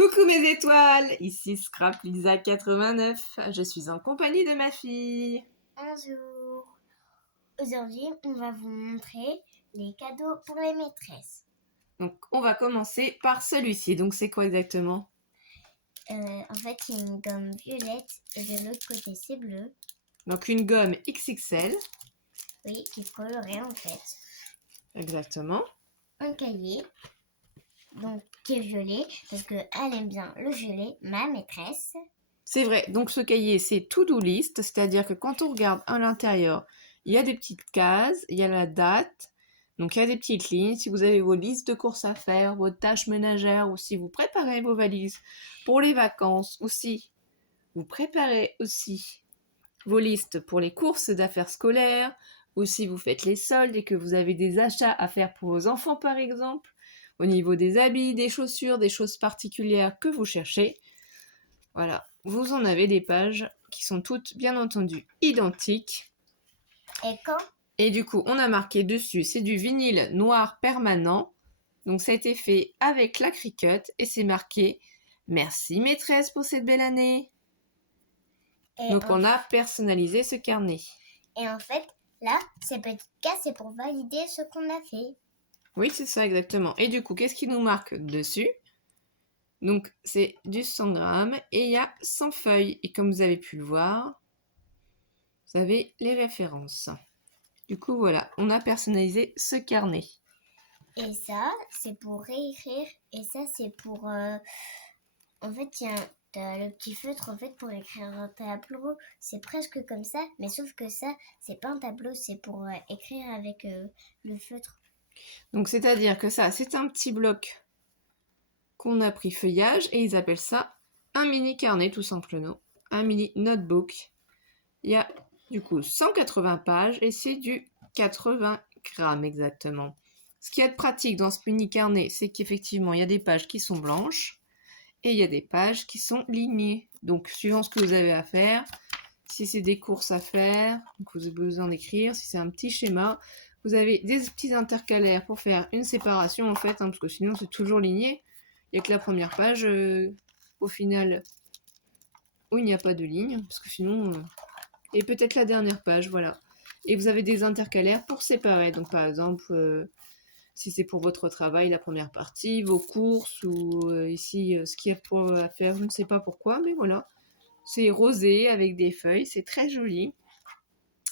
Coucou mes étoiles, ici Scrap Lisa 89. Je suis en compagnie de ma fille. Bonjour. Aujourd'hui, on va vous montrer les cadeaux pour les maîtresses. Donc on va commencer par celui-ci. Donc c'est quoi exactement? En fait, il y a une gomme violette et de l'autre côté, c'est bleu. Donc une gomme XXL. Oui, qui est colorée en fait. Exactement. Un cahier, donc qui est violet, parce qu'elle aime bien le violet, ma maîtresse. C'est vrai, donc ce cahier c'est to-do list, c'est-à-dire que quand on regarde à l'intérieur, il y a des petites cases, il y a la date, donc il y a des petites lignes. Si vous avez vos listes de courses à faire, vos tâches ménagères, ou si vous préparez vos valises pour les vacances, ou si vous préparez aussi vos listes pour les courses d'affaires scolaires, ou si vous faites les soldes et que vous avez des achats à faire pour vos enfants par exemple, au niveau des habits, des chaussures, des choses particulières que vous cherchez. Voilà, vous en avez des pages qui sont toutes bien entendu identiques. Et quand? Et du coup, on a marqué dessus, c'est du vinyle noir permanent. Donc ça a été fait avec la Cricut et c'est marqué « Merci maîtresse pour cette belle année ». Donc on a personnalisé ce carnet. Et en fait, là, ces petites cases, c'est pour valider ce qu'on a fait. Oui, c'est ça exactement. Et du coup, qu'est-ce qui nous marque dessus? Donc c'est du 100 grammes et il y a 100 feuilles. Et comme vous avez pu le voir, vous avez les références. Du coup, voilà, on a personnalisé ce carnet. Et ça, c'est pour réécrire. Et ça, c'est pour... En fait, t'as le petit feutre en fait pour écrire un tableau. C'est presque comme ça, mais sauf que ça, c'est pas un tableau, c'est pour écrire avec le feutre. Donc c'est-à-dire que ça, c'est un petit bloc qu'on a pris feuillage et ils appellent ça un mini carnet tout simplement. Un mini notebook. Il y a du coup 180 pages et c'est du 80 grammes exactement. Ce qui est pratique dans ce mini carnet, c'est qu'effectivement, il y a des pages qui sont blanches et il y a des pages qui sont lignées. Donc, suivant ce que vous avez à faire, si c'est des courses à faire, donc vous avez besoin d'écrire, si c'est un petit schéma, vous avez des petits intercalaires pour faire une séparation en fait, parce que sinon c'est toujours ligné. Il n'y a que la première page, au final, où il n'y a pas de ligne, parce que sinon... Et peut-être la dernière page, voilà. Et vous avez des intercalaires pour séparer. Donc par exemple, si c'est pour votre travail, la première partie, vos courses, ou ici, ce qu'il y a pour à faire, je ne sais pas pourquoi, mais voilà. C'est rosé avec des feuilles, c'est très joli.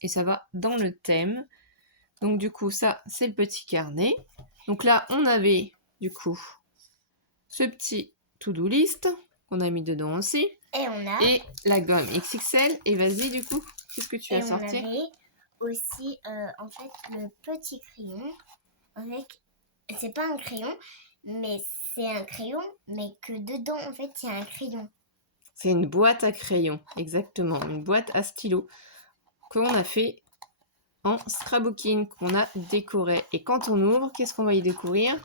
Et ça va dans le thème. Donc du coup, ça, c'est le petit carnet. Donc là, on avait, du coup, ce petit to-do list qu'on a mis dedans aussi. Et la gomme XXL. Et vas-y, du coup, qu'est-ce que tu as sorti? On avait aussi, en fait, le petit crayon avec... C'est pas un crayon, mais c'est un crayon, mais que dedans, en fait, il y a un crayon. C'est une boîte à crayons, exactement. Une boîte à stylo qu'on a fait en scrapbooking, qu'on a décoré. Et quand on ouvre, qu'est-ce qu'on va y découvrir?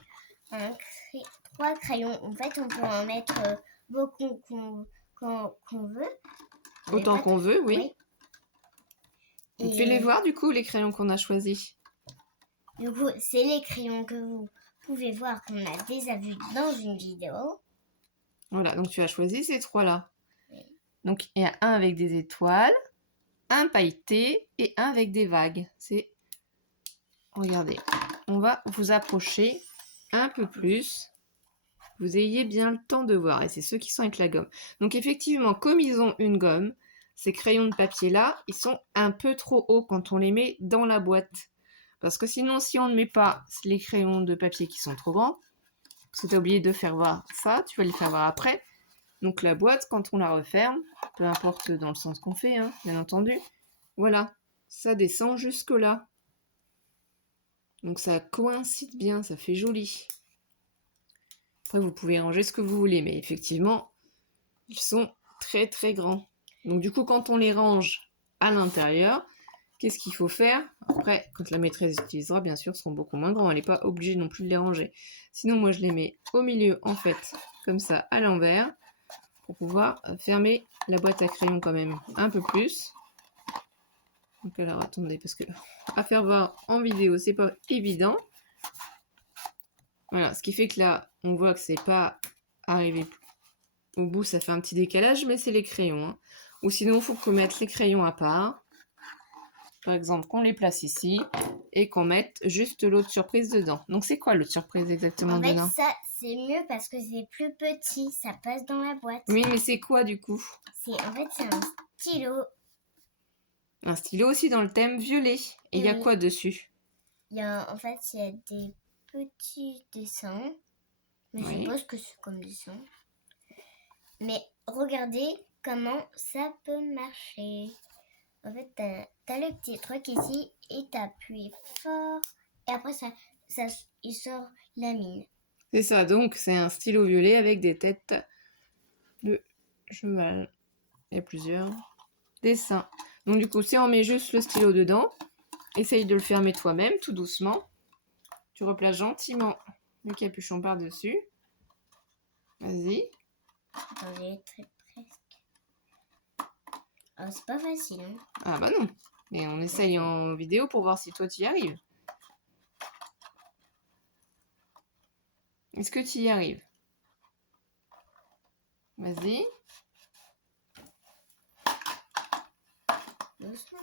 3 crayons. En fait, on peut en mettre beaucoup qu'on veut. Autant qu'on veut, oui. Et fais-les voir, du coup, les crayons qu'on a choisis. Du coup, c'est les crayons que vous pouvez voir qu'on a déjà vus dans une vidéo. Voilà, donc tu as choisi ces 3-là. Oui. Donc, il y a un avec des étoiles, un pailleté et un avec des vagues. C'est... Regardez, on va vous approcher un peu plus. Vous ayez bien le temps de voir. Et c'est ceux qui sont avec la gomme. Donc effectivement, comme ils ont une gomme, ces crayons de papier-là, ils sont un peu trop hauts quand on les met dans la boîte. Parce que sinon, si on ne met pas les crayons de papier qui sont trop grands, parce que tu as oublié de faire voir ça, tu vas les faire voir après. Donc la boîte, quand on la referme, peu importe dans le sens qu'on fait, hein, bien entendu, voilà, ça descend jusque là. Donc ça coïncide bien, ça fait joli. Après, vous pouvez ranger ce que vous voulez, mais effectivement, ils sont très très grands. Donc du coup, quand on les range à l'intérieur, qu'est-ce qu'il faut faire? Après, quand la maîtresse utilisera, bien sûr, seront beaucoup moins grands. Elle n'est pas obligée non plus de les ranger. Sinon, moi, je les mets au milieu, en fait, comme ça, à l'envers, pour pouvoir fermer la boîte à crayons quand même un peu plus. Donc alors, attendez, parce que à faire voir en vidéo, c'est pas évident. Voilà, ce qui fait que là, on voit que c'est pas arrivé au bout, ça fait un petit décalage, mais c'est les crayons. Hein. Ou sinon, il faut qu'on mette les crayons à part. Par exemple, qu'on les place ici et qu'on mette juste l'autre surprise dedans. Donc, c'est quoi l'autre surprise exactement En fait, dedans? ça, c'est mieux parce que c'est plus petit. Ça passe dans la boîte. Oui, mais c'est quoi du coup? En fait, c'est un stylo. Un stylo aussi dans le thème violet. Et il y a Oui. quoi dessus? En fait, il y a des petits dessins. Mais je Oui. suppose que c'est comme dessin. Mais regardez comment ça peut marcher. En fait, t'as le petit truc ici et t'appuies fort. Et après, il sort la mine. C'est ça, donc c'est un stylo violet avec des têtes de cheval. Il y a plusieurs dessins. Donc du coup, si on met juste le stylo dedans, essaye de le fermer toi-même, tout doucement. Tu replaces gentiment le capuchon par-dessus. Vas-y. Attendez, presque. Oh, c'est pas facile, hein. Ah bah non. Et on essaye en vidéo pour voir si toi tu y arrives. Est-ce que tu y arrives? Vas-y. Doucement.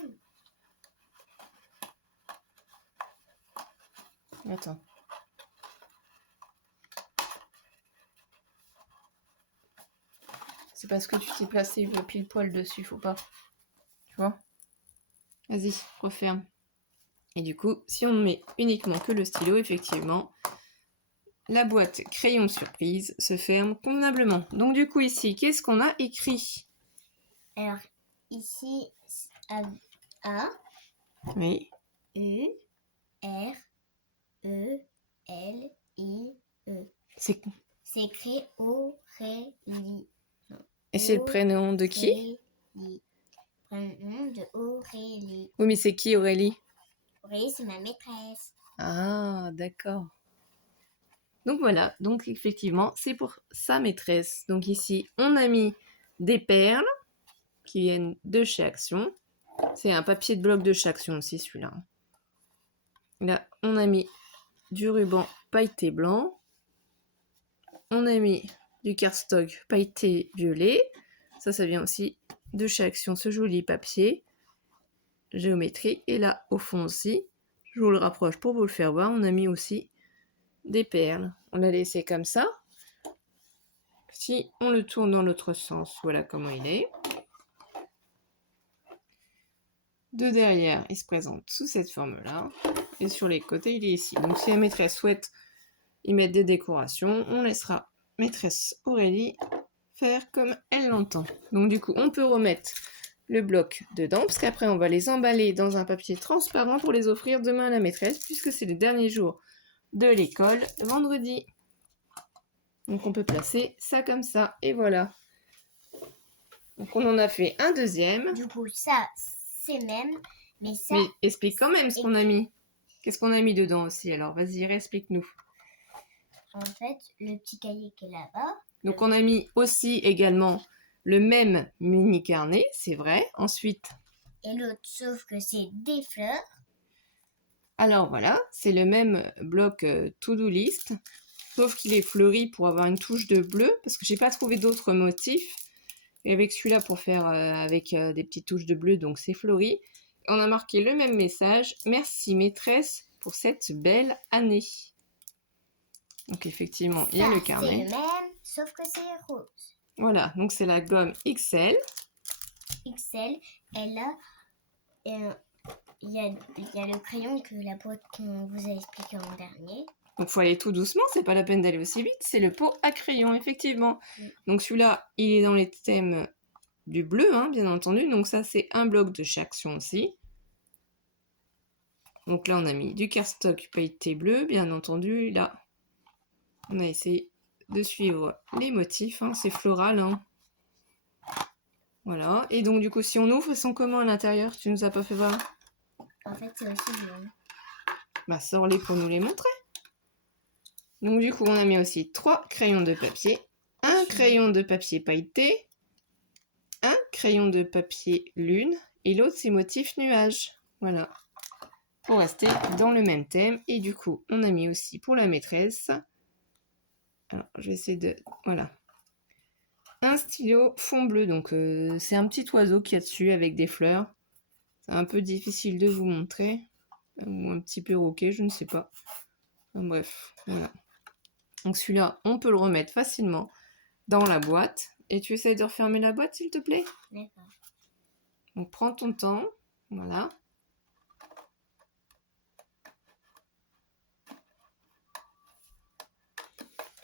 Attends. C'est parce que tu t'es placé le pile poil dessus, faut pas. Tu vois? Vas-y, referme. Et du coup, si on met uniquement que le stylo, effectivement, la boîte crayon surprise se ferme convenablement. Donc du coup ici, qu'est-ce qu'on a écrit? Alors, ici, A, Oui. U, R, E, L, I, E. C'est... C'est écrit Aurélie. Et c'est le prénom de qui? Aurélie. Prénom de Aurélie. Oui, mais c'est qui Aurélie? Aurélie, c'est ma maîtresse. Ah, d'accord. Donc voilà, donc effectivement, c'est pour sa maîtresse. Donc ici, on a mis des perles qui viennent de chez Action. C'est un papier de bloc de chez Action aussi, celui-là. Là, on a mis du ruban pailleté blanc. On a mis du cardstock pailleté violet. Ça vient aussi de chez Action, ce joli papier géométrie. Et là, au fond aussi, je vous le rapproche pour vous le faire voir, on a mis aussi des perles. On l'a laissé comme ça. Si on le tourne dans l'autre sens, voilà comment il est. De derrière, il se présente sous cette forme-là. Et sur les côtés, il est ici. Donc si la maîtresse souhaite y mettre des décorations, on laissera maîtresse Aurélie faire comme elle l'entend. Donc du coup, on peut remettre le bloc dedans, parce qu'après on va les emballer dans un papier transparent pour les offrir demain à la maîtresse, puisque c'est le dernier jour de l'école, vendredi. Donc on peut placer ça comme ça, et voilà. Donc on en a fait un deuxième. Du coup, ça, c'est même, mais ça... Mais explique quand même ce qu'on a mis. Qu'est-ce qu'on a mis dedans aussi, alors vas-y, explique-nous. En fait, le petit cahier qui est là-bas. Donc on a mis aussi également le même mini carnet, c'est vrai. Ensuite... Et l'autre, sauf que c'est des fleurs. Alors voilà, c'est le même bloc to-do list, sauf qu'il est fleuri pour avoir une touche de bleu, parce que j'ai pas trouvé d'autres motifs. Et avec celui-là pour faire avec des petites touches de bleu, donc c'est fleuri. On a marqué le même message, merci maîtresse pour cette belle année. Donc effectivement, il y a le carnet. C'est le même, sauf que c'est rose. Voilà, donc c'est la gomme XL. XL, et là, il y a le crayon que la boîte qu'on vous a expliqué en dernier. Donc faut aller tout doucement, c'est pas la peine d'aller aussi vite. C'est le pot à crayon, effectivement. Oui. Donc celui-là, il est dans les thèmes du bleu, hein, bien entendu. Donc ça, c'est un bloc de chez Action aussi. Donc là, on a mis du cardstock pailleté bleu, bien entendu. Là, on a essayé de suivre les motifs. Hein, c'est floral. Hein. Voilà. Et donc, du coup, si on ouvre, elles sont comment à l'intérieur? Tu nous as pas fait voir? En fait, c'est aussi jaune. Bah, sors-les pour nous les montrer. Donc, du coup, on a mis aussi 3 crayons de papier. Un crayon de papier pailleté. Un crayon de papier lune. Et l'autre, c'est motif nuage. Voilà. Pour rester dans le même thème. Et du coup, on a mis aussi pour la maîtresse. Alors, je vais essayer de... Voilà. un stylo fond bleu. Donc c'est un petit oiseau qu'il y a dessus avec des fleurs. C'est un peu difficile de vous montrer. Ou un petit perroquet, je ne sais pas. Enfin, bref, voilà. Donc celui-là, on peut le remettre facilement dans la boîte. Et tu essayes de refermer la boîte, s'il te plaît? D'accord. Donc prends ton temps. Voilà.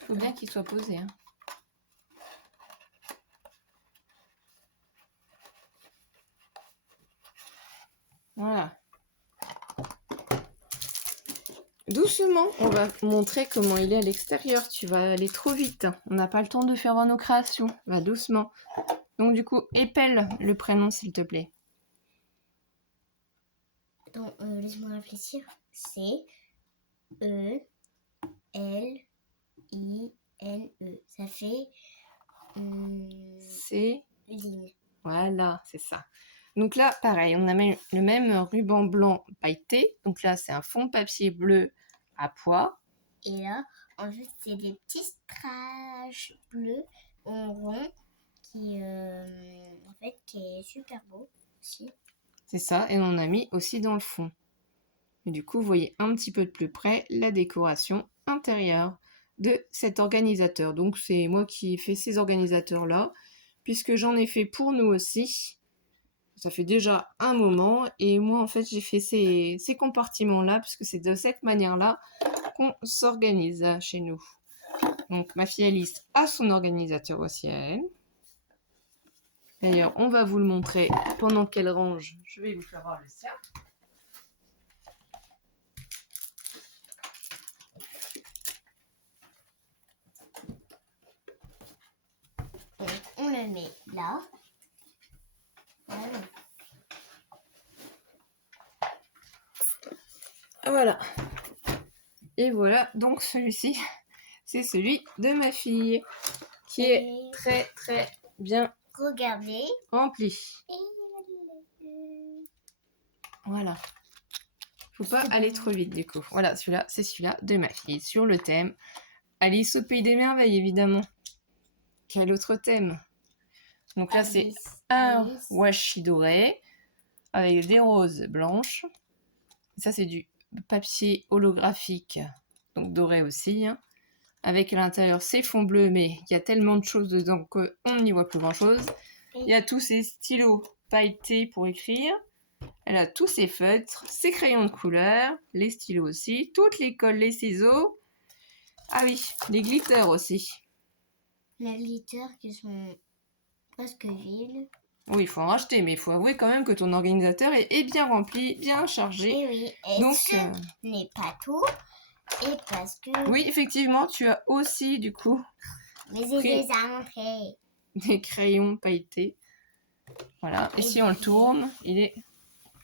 Faut bien qu'il soit posé, hein. Voilà. Doucement, on va montrer comment il est à l'extérieur. Tu vas aller trop vite. On n'a pas le temps de faire voir nos créations. Va doucement. Donc du coup, épelle le prénom, s'il te plaît. Donc, laisse-moi réfléchir. C'est E-L-I-N-E. Ça fait C'est... ligne. Voilà, c'est ça. Donc là, pareil, on a mis le même ruban blanc pailleté. Donc là, c'est un fond de papier bleu à pois. Et là, en fait, c'est des petits strass bleus en rond qui, en fait, qui est super beau aussi. C'est ça, et on a mis aussi dans le fond. Et du coup, vous voyez un petit peu de plus près la décoration intérieure de cet organisateur. Donc c'est moi qui ai fait ces organisateurs-là, puisque j'en ai fait pour nous aussi. Ça fait déjà un moment, et moi en fait j'ai fait ces compartiments-là, puisque c'est de cette manière-là qu'on s'organise chez nous. Donc ma fille Alice a son organisateur aussi à elle. D'ailleurs, on va vous le montrer pendant qu'elle range. Je vais vous faire voir le sien. Donc, on le met là. Voilà. Voilà. Et voilà, donc celui-ci, c'est celui de ma fille, qui est Et très très bien regardez. rempli. Voilà. Faut pas aller trop vite du coup. Voilà, celui-là, c'est celui-là de ma fille, sur le thème Alice au Pays des Merveilles, évidemment. Quel autre thème? Donc là, c'est un washi doré, avec des roses blanches. Ça, c'est du papier holographique, donc doré aussi, hein. Avec à l'intérieur ces fonds bleus, mais il y a tellement de choses dedans qu'on n'y voit plus grand chose. Il y a tous ces stylos pailletés pour écrire. Elle a tous ses feutres, ses crayons de couleur, les stylos aussi, toutes les colles, les ciseaux. Ah oui, les glitters aussi. Les glitters qui sont presque vides. Oui, il faut en racheter, mais il faut avouer quand même que ton organisateur est bien rempli, bien chargé. Et oui, et Donc, ce n'est pas tout. Et parce que... oui, effectivement, tu as aussi, du coup, Mais je les ai montrés. des crayons pailletés. Voilà, et si on le tourne, il est...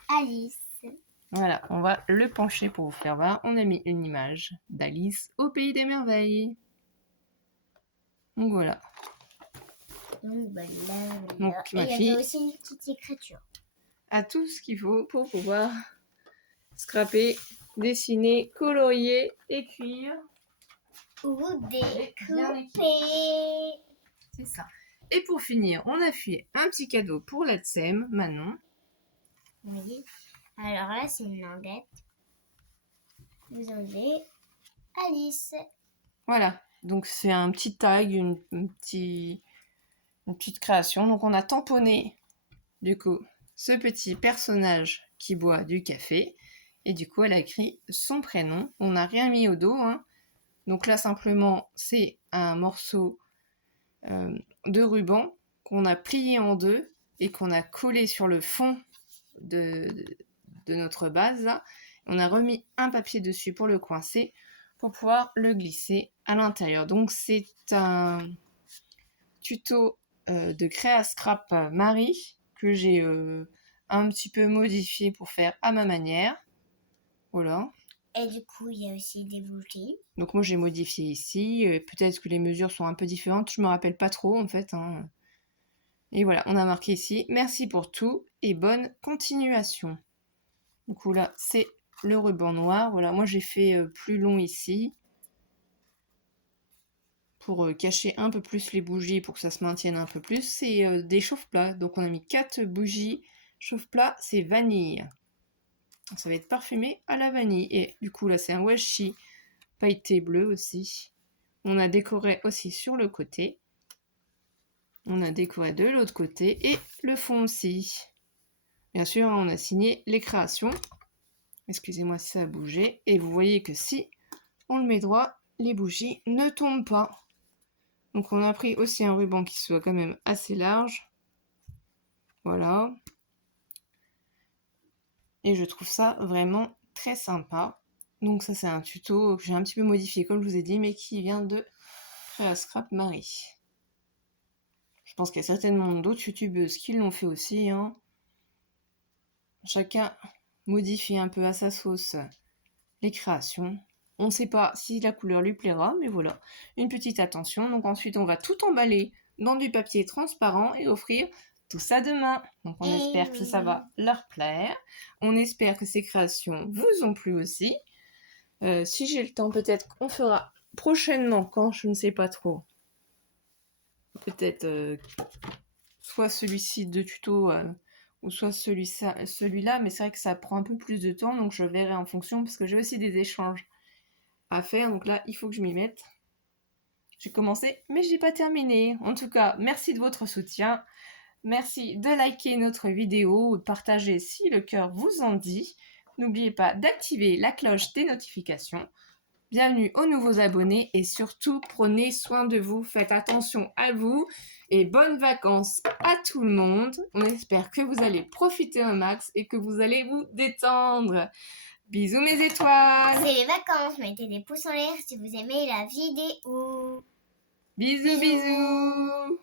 Alice. Voilà, on va le pencher pour vous faire voir. On a mis une image d'Alice au Pays des Merveilles. Donc voilà. Donc, voilà. Donc, ma et il y fille avait aussi une petite écriture. a tout ce qu'il faut pour pouvoir scraper, dessiner, colorier, écrire. Ou bien découper. C'est ça. Et pour finir, on a fait un petit cadeau pour la Tsem, Manon. Oui. Alors là, c'est une languette. Vous avez Alice. Voilà. Donc c'est un petit tag, une petite création. Donc on a tamponné, du coup, ce petit personnage qui boit du café. Et du coup, elle a écrit son prénom. On n'a rien mis au dos, hein. Donc là, simplement, c'est un morceau de ruban qu'on a plié en deux et qu'on a collé sur le fond de notre base. Là. On a remis un papier dessus pour le coincer, pour pouvoir le glisser à l'intérieur. Donc c'est un tuto de Créa Scrap Marie que j'ai un petit peu modifié pour faire à ma manière. Voilà. Et du coup, il y a aussi des bougies. Donc moi j'ai modifié ici. Peut-être que les mesures sont un peu différentes. Je me rappelle pas trop en fait. Hein. Et voilà, on a marqué ici. Merci pour tout et bonne continuation. Du coup là, c'est le ruban noir. Voilà, moi j'ai fait plus long ici pour cacher un peu plus les bougies, pour que ça se maintienne un peu plus, c'est des chauffe-plats. Donc on a mis 4 bougies chauffe-plats, c'est vanille. Ça va être parfumé à la vanille. Et du coup là c'est un washi pailleté bleu aussi. On a décoré aussi sur le côté. On a décoré de l'autre côté et le fond aussi. Bien sûr, on a signé les créations. Excusez-moi si ça a bougé. Et vous voyez que si on le met droit, les bougies ne tombent pas. Donc on a pris aussi un ruban qui soit quand même assez large. Voilà. Et je trouve ça vraiment très sympa. Donc ça c'est un tuto que j'ai un petit peu modifié comme je vous ai dit, mais qui vient de Créa Scrap Marie. Je pense qu'il y a certainement d'autres youtubeuses qui l'ont fait aussi. Hein. Chacun modifie un peu à sa sauce les créations. On ne sait pas si la couleur lui plaira, mais voilà, une petite attention. Donc ensuite, on va tout emballer dans du papier transparent et offrir tout ça demain. Donc on espère que ça va leur plaire. On espère que ces créations vous ont plu aussi. Si j'ai le temps, peut-être qu'on fera prochainement, quand je ne sais pas trop. Peut-être soit celui-ci de tuto ou soit celui-là, mais c'est vrai que ça prend un peu plus de temps, donc je verrai en fonction, parce que j'ai aussi des échanges à faire, donc là, il faut que je m'y mette. J'ai commencé, mais j'ai pas terminé. En tout cas, merci de votre soutien. Merci de liker notre vidéo ou de partager si le cœur vous en dit. N'oubliez pas d'activer la cloche des notifications. Bienvenue aux nouveaux abonnés et surtout prenez soin de vous, faites attention à vous et bonnes vacances à tout le monde. On espère que vous allez profiter un max et que vous allez vous détendre. Bisous mes étoiles. C'est les vacances, mettez des pouces en l'air si vous aimez la vidéo. Bisous bisous.